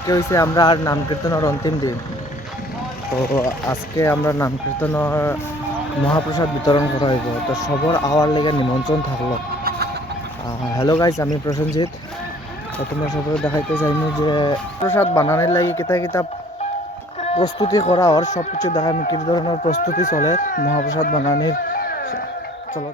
আজকে হয়েছে আমরা আর নাম কীর্তনের অন্তিম দিন। তো আজকে আমরা নাম কীর্তনের মহাপ্রসাদ বিতরণ করা হইব। তো সবার আওয়ার লেগে নিমন্ত্রণ থাকলো। হ্যালো গাইজ, আমি প্রসেনজিৎ। তো তোমরা সবাই দেখাইতে চাইনি যে প্রসাদ বানানোর লাগি কিতা কিতা প্রস্তুতি করা আর সব কিছু দেখাই, কি ধরনের প্রস্তুতি চলে মহাপ্রসাদ বানানোর। চলো